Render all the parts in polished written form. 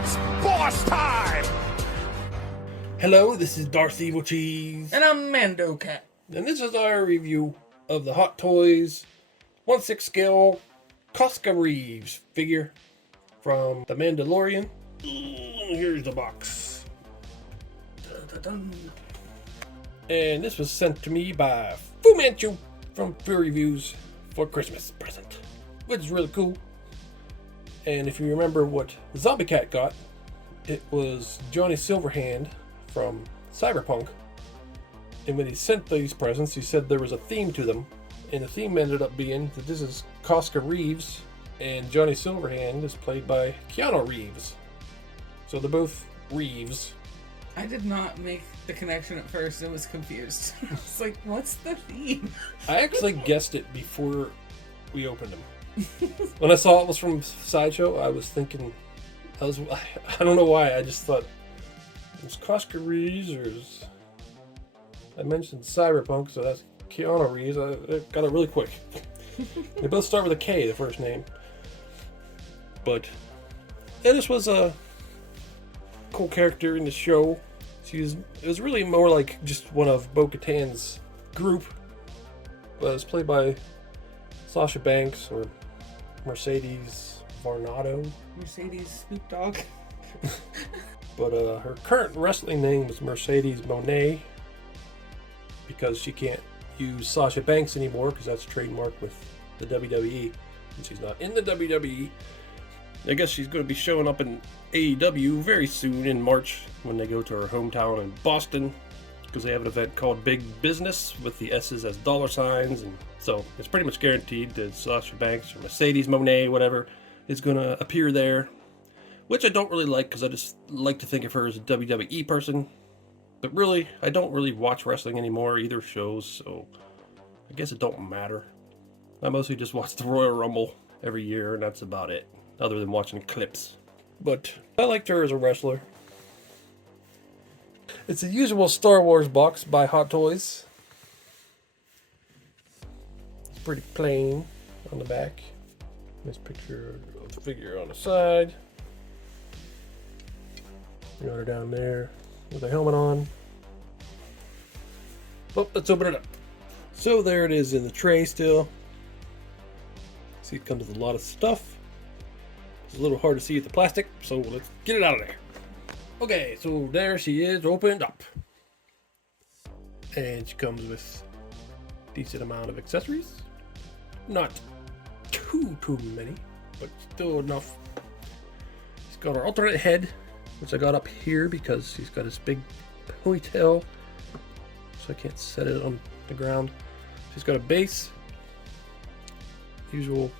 It's boss time! Hello, this is Darth Evilcheese. And I'm Mando Cat. And this is our review of the Hot Toys 1/6 scale Koska Reeves figure from the Mandalorian. Here's the box. Dun-dun-dun. And this was sent to me by Fu Manchu from Fear Reviews for Christmas present, which is really cool. And if you remember what Zombie Cat got, it was Johnny Silverhand from Cyberpunk. And when he sent these presents, he said there was a theme to them. And the theme ended up being that this is Koska Reeves, and Johnny Silverhand is played by Keanu Reeves. So they're both Reeves. I did not make the connection at first. I was confused. I was like, what's the theme? I actually guessed it before we opened them. When I saw it was from Sideshow, I was thinking, I don't know why, I just thought, it was Koska Reeves, or I mentioned Cyberpunk, so that's Keanu Reeves. I got it really quick. They both start with a K, the first name. But, yeah, this was a cool character in the show. It was really more like just one of Bo-Katan's group, but it was played by Sasha Banks, or Mercedes Varnado. Mercedes Snoop Dogg. But her current wrestling name is Mercedes Monet, because she can't use Sasha Banks anymore because that's trademarked with the WWE, and she's not in the WWE. I guess she's going to be showing up in AEW very soon in March when they go to her hometown in Boston, because they have an event called Big Business with the S's as dollar signs, and so it's pretty much guaranteed that Sasha Banks or Mercedes Monet, whatever, is going to appear there, which I don't really like because I just like to think of her as a WWE person. But really, I don't really watch wrestling anymore, either shows, so I guess it don't matter. I mostly just watch the Royal Rumble every year, and that's about it, other than watching clips. But I liked her as a wrestler. It's the usual Star Wars box by Hot Toys. It's pretty plain on the back. Nice picture of the figure on the side. You got her down there with a helmet on. Oh, let's open it up. So there it is in the tray still. See, it comes with a lot of stuff. It's a little hard to see with the plastic, so let's get it out of there. Okay, so there she is, opened up. And she comes with a decent amount of accessories. Not too many, but still enough. She's got her alternate head, which I got up here because she's got this big ponytail, so I can't set it on the ground. She's got a base, usual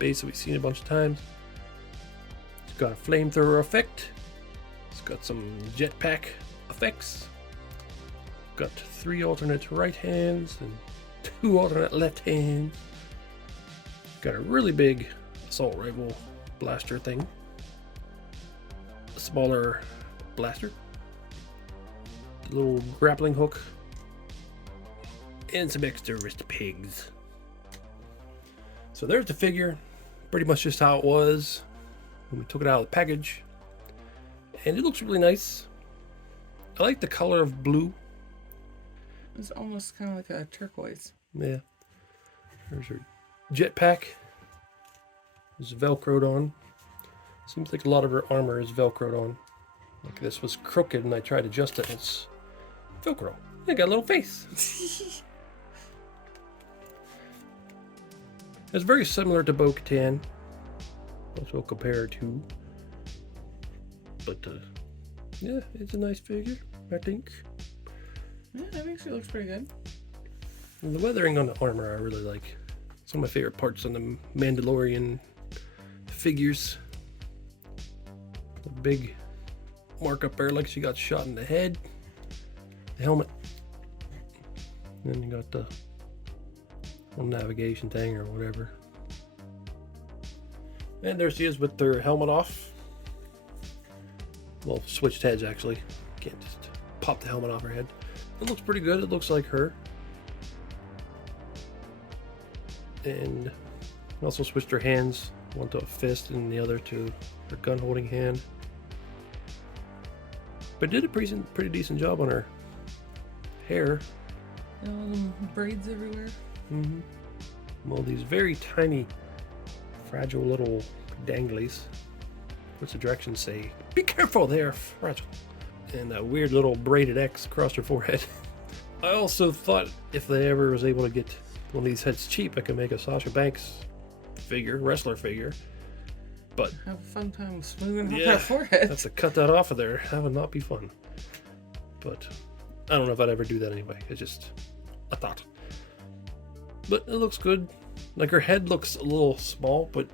base that we've seen a bunch of times. She's got a flamethrower effect. It's got some jetpack effects. Got 3 alternate right hands and 2 alternate left hands. Got a really big assault rifle blaster thing. A smaller blaster. A little grappling hook. And some extra wrist pegs. So there's the figure. Pretty much just how it was when we took it out of the package. And it looks really nice. I like the color of blue. It's almost kind of like a turquoise. Yeah. There's her jetpack. It's velcroed on. Seems like a lot of her armor is velcroed on. Like this was crooked and I tried to adjust it and it's velcro. I got a little face. It's very similar to Bo-Katan, which we'll compare it to. But yeah, it's a nice figure, I think. Yeah, I think she looks pretty good. And the weathering on the armor I really like. It's one of my favorite parts on the Mandalorian figures. The big mark up there like she got shot in the head. The helmet. And then you got the little navigation thing or whatever. And there she is with her helmet off. Well, switched heads actually. Can't just pop the helmet off her head. It looks pretty good. It looks like her. And also switched her hands. One to a fist and the other to her gun holding hand. But did a pretty decent job on her hair. All them braids everywhere. Mm-hmm. Well, these very tiny, fragile little danglies. What's the directions say? Be careful, they're fragile. And that weird little braided X across her forehead. I also thought if they ever was able to get one of these heads cheap, I could make a Sasha Banks wrestler figure. But have a fun time smoothing out that forehead. That's to cut that off of there. That would not be fun. But I don't know if I'd ever do that anyway. It's just a thought. But it looks good. Like her head looks a little small, but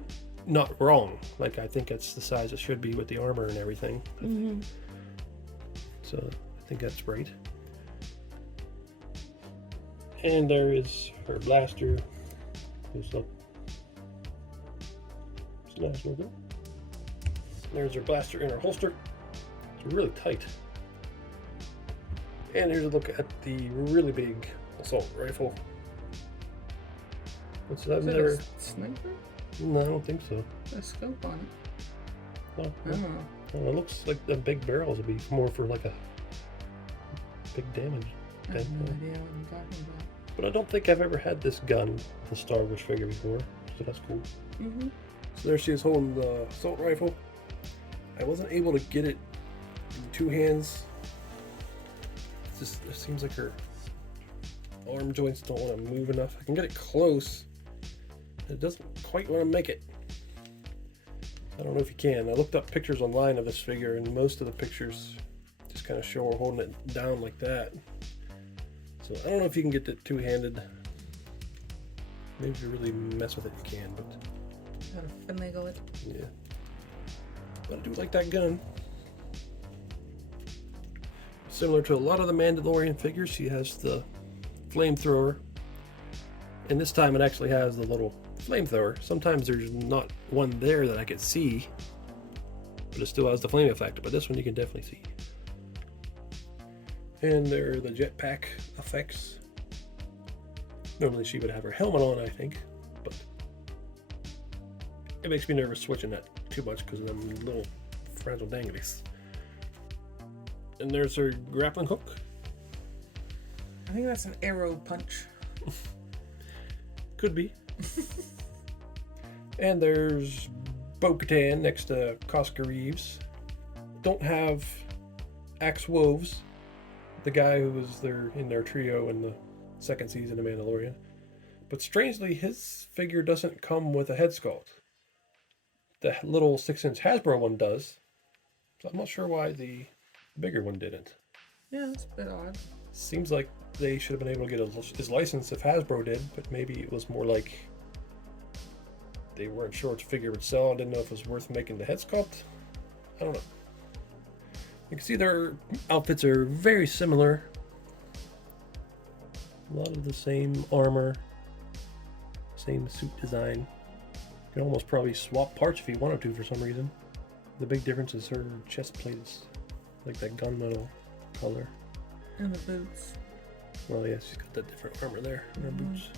not wrong. Like I think it's the size it should be with the armor and everything. Mm-hmm. So I think that's great. And there is her blaster. It's nice looking. There's her blaster in her holster. It's really tight. And here's a look at the really big assault rifle. What's that? Is it a sniper? No, I don't think so. A scope on it. Oh, no. It looks like the big barrels would be more for like a big damage. I have no idea what I'm talking about. But I don't think I've ever had this gun, the Star Wars figure before, so that's cool. Mm-hmm. So there she is holding the assault rifle. I wasn't able to get it in two hands. It seems like her arm joints don't want to move enough. I can get it close. It doesn't quite want to make it. I don't know if you can. I looked up pictures online of this figure, and most of the pictures just kind of show her holding it down like that. So I don't know if you can get it two-handed. Maybe if you really mess with it, you can, but... Gotta finagle it. Yeah. But I do like that gun. Similar to a lot of the Mandalorian figures, she has the flamethrower. And this time it actually has the little flamethrower. Sometimes there's not one there that I could see, but it still has the flame effect. But this one you can definitely see. And there are the jetpack effects. Normally she would have her helmet on, I think, but it makes me nervous switching that too much because of them little fragile danglies. And there's her grappling hook. I think that's an arrow punch. Could be. And there's Bo-Katan next to Koska Reeves. Don't have Axe Woves, the guy who was there in their trio in the second season of Mandalorian. But strangely, his figure doesn't come with a head sculpt. The little 6-inch Hasbro one does. So I'm not sure why the bigger one didn't. Yeah, that's a bit odd. Seems like they should have been able to get his license if Hasbro did, but maybe it was more like they weren't sure which figure would sell and didn't know if it was worth making the head sculpt. I don't know. You can see their outfits are very similar. A lot of the same armor, same suit design. You can almost probably swap parts if you wanted to for some reason. The big difference is her chest plate is like that gunmetal color. And the boots. Well, yeah, she's got that different armor there in her boots.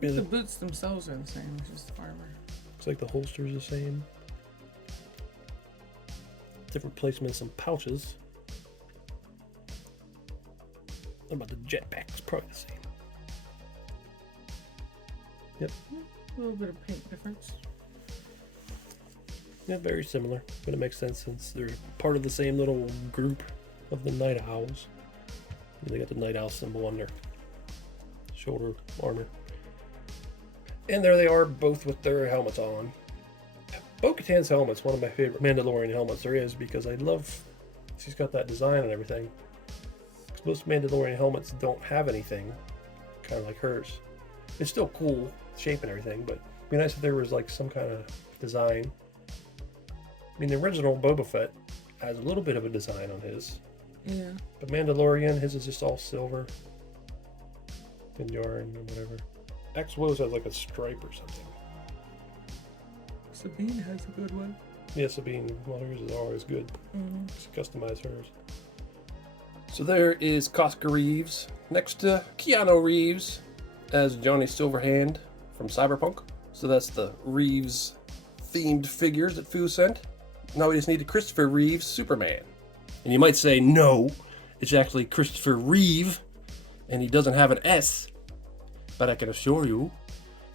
Yeah, the boots themselves are the same, just the armor. Looks like the holster's the same. Different placement of some pouches. What about the jetpack? It's probably the same. Yep. A little bit of paint difference. Yeah, very similar. But it makes sense since they're part of the same little group of the Night Owls. And they got the Night Owl symbol on their shoulder armor. And there they are, both with their helmets on. Bo-Katan's helmet's one of my favorite Mandalorian helmets there is because I love she's got that design and everything. Because most Mandalorian helmets don't have anything, kind of like hers. It's still cool, shape and everything, but it'd be nice if there was like some kind of design. I mean, the original Boba Fett has a little bit of a design on his. Yeah. But Mandalorian, his is just all silver. And yarn or whatever. Axe Woves has like a stripe or something. Sabine has a good one. Yeah, Sabine, well, hers is always good. Mm-hmm. Just customize hers. So there is Koska Reeves next to Keanu Reeves as Johnny Silverhand from Cyberpunk. So that's the Reeves themed figures that Fu sent. Now we just need a Christopher Reeves Superman. And you might say, no, it's actually Christopher Reeve, and he doesn't have an S. But I can assure you,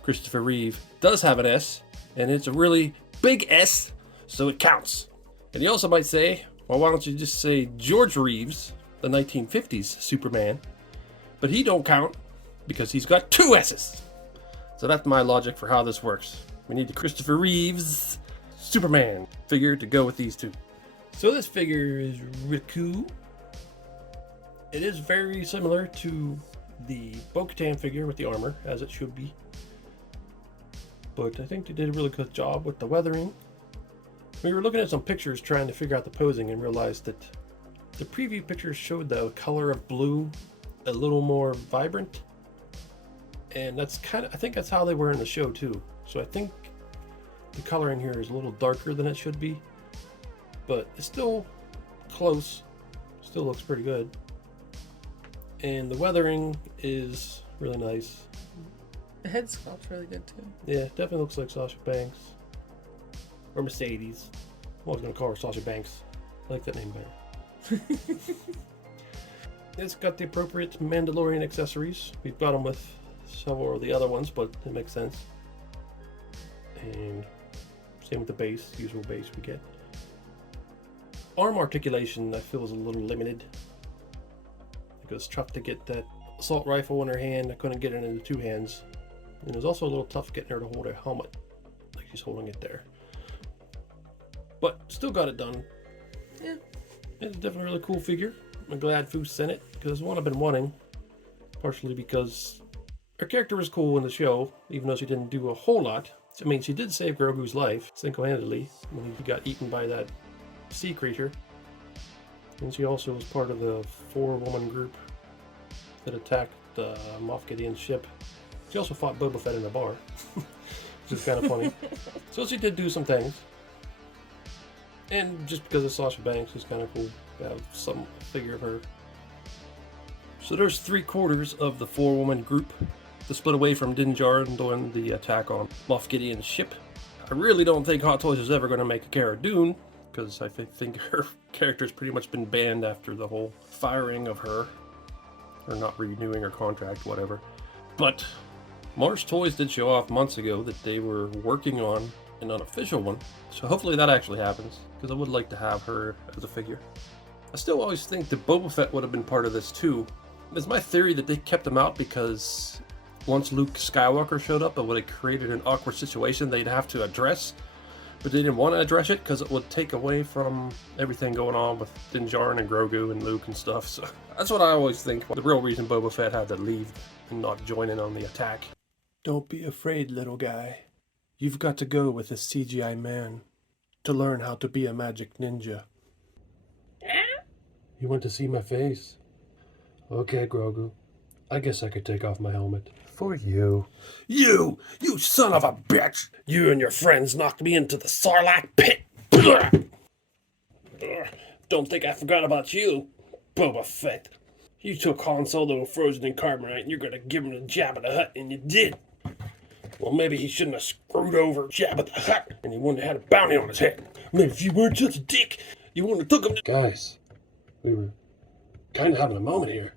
Christopher Reeve does have an S, and it's a really big S, so it counts. And you also might say, well, why don't you just say George Reeves, the 1950s Superman? But he don't count because he's got 2 S's. So that's my logic for how this works. We need the Christopher Reeves Superman figure to go with these 2. So this figure is Riku. It is very similar to the Bo-Katan figure with the armor, as it should be. But I think they did a really good job with the weathering. We were looking at some pictures trying to figure out the posing and realized that the preview pictures showed the color of blue a little more vibrant. And that's I think that's how they were in the show too. So I think the color in here is a little darker than it should be. But it's still close. Still looks pretty good. And the weathering is really nice. The head sculpt's really good too. Yeah, definitely looks like Sasha Banks. Or Mercedes. I was going to call her Sasha Banks. I like that name better. It's got the appropriate Mandalorian accessories. We've got them with several of the other ones, but it makes sense. And same with the base, usual base we get. Arm articulation, I feel, is a little limited. It was tough to get that assault rifle in her hand. I couldn't get it into 2 hands. And it was also a little tough getting her to hold a helmet, like she's holding it there. But still got it done. Yeah. It's definitely a really cool figure. I'm glad Foose sent it, because it's one I've been wanting. Partially because her character was cool in the show, even though she didn't do a whole lot. I mean, she did save Grogu's life, single-handedly, when he got eaten by that sea creature. And she also was part of the 4-woman group that attacked Moff Gideon's ship. She also fought Boba Fett in a bar, which is kind of funny. So she did do some things. And just because of Sasha Banks, it's kind of cool to have some figure of her. So there's 3/4 of the 4-woman group to split away from Din Djarin during the attack on Moff Gideon's ship. I really don't think Hot Toys is ever going to make a Cara Dune, because I think her character's pretty much been banned after the whole firing of her, or not renewing her contract, whatever. But Mars Toys did show off months ago that they were working on an unofficial one, so hopefully that actually happens, because I would like to have her as a figure. I still always think that Boba Fett would have been part of this too. It's my theory that they kept him out because once Luke Skywalker showed up, it would have created an awkward situation they'd have to address, but they didn't want to address it because it would take away from everything going on with Din Djarin and Grogu and Luke and stuff. So that's what I always think the real reason Boba Fett had to leave and not join in on the attack. Don't be afraid, little guy. You've got to go with a CGI man to learn how to be a magic ninja. You want to see my face? Okay, Grogu. I guess I could take off my helmet. For you. You son of a bitch! You and your friends knocked me into the Sarlacc pit! Don't think I forgot about you, Boba Fett. You took Han Solo frozen in carbonite and you're gonna give him to Jabba the Hutt, and you did. Well, maybe he shouldn't have screwed over Jabba the Hutt, and he wouldn't have had a bounty on his head. Maybe if you weren't such a dick, you wouldn't have took him to... Guys, we were kind of having a moment here.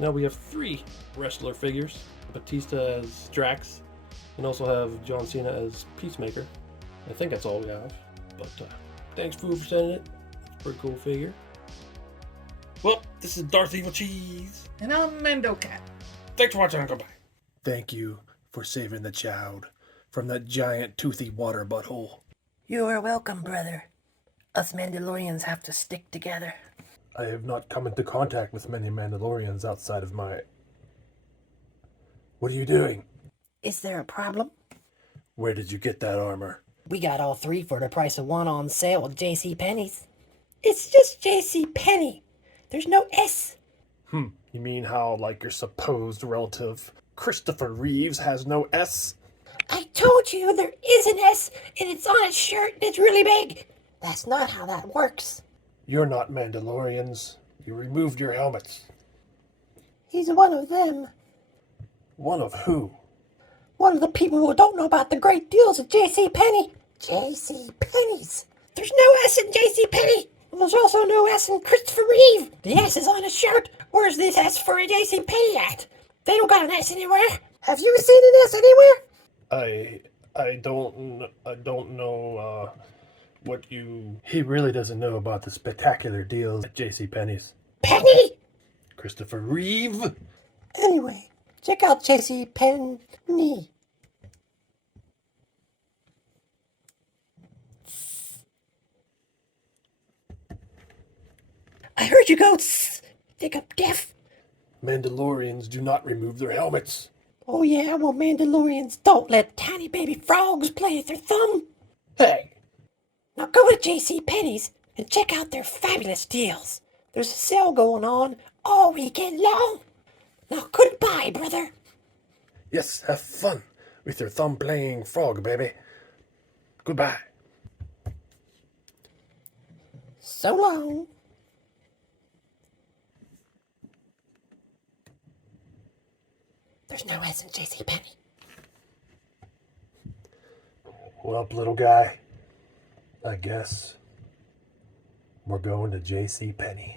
Now we have 3 wrestler figures. Batista as Drax, and also have John Cena as Peacemaker. I think that's all we have. But thanks, Foo, for sending it. It's a pretty cool figure. Well, this is Darth Evilcheese. And I'm Mendo Cat. Thanks for watching, and goodbye. Thank you for saving the child from that giant toothy water butthole. You are welcome, brother. Us Mandalorians have to stick together. I have not come into contact with many Mandalorians outside of my... What are you doing? Is there a problem? Where did you get that armor? We got all 3 for the price of 1 on sale at JCPenney's. It's just JCPenney. There's no S. You mean how, like, your supposed relative Christopher Reeves has no S? I told you there is an S, and it's on his shirt, and it's really big. That's not how that works. You're not Mandalorians. You removed your helmets. He's one of them. One of who? One of the people who don't know about the great deals at JCPenney. JCPenney's. There's no S in JCPenney. There's also no S in Christopher Reeve. The S is on his shirt. Where's this S for a JCPenney at? They don't got an S anywhere. Have you seen an S anywhere? I don't know, what you... He really doesn't know about the spectacular deals at JCPenney's. Penny? Christopher Reeve? Anyway, check out JCPenney. I heard you go think I'm deaf. Mandalorians do not remove their helmets. Oh yeah, well Mandalorians don't let tiny baby frogs play with their thumb. Hey! Now go to JCPenney's and check out their fabulous deals. There's a sale going on all weekend long. Now goodbye, brother. Yes, have fun with your thumb-playing frog, baby. Goodbye. So long. There's no S in JCPenney. Well, little guy, I guess we're going to JCPenney.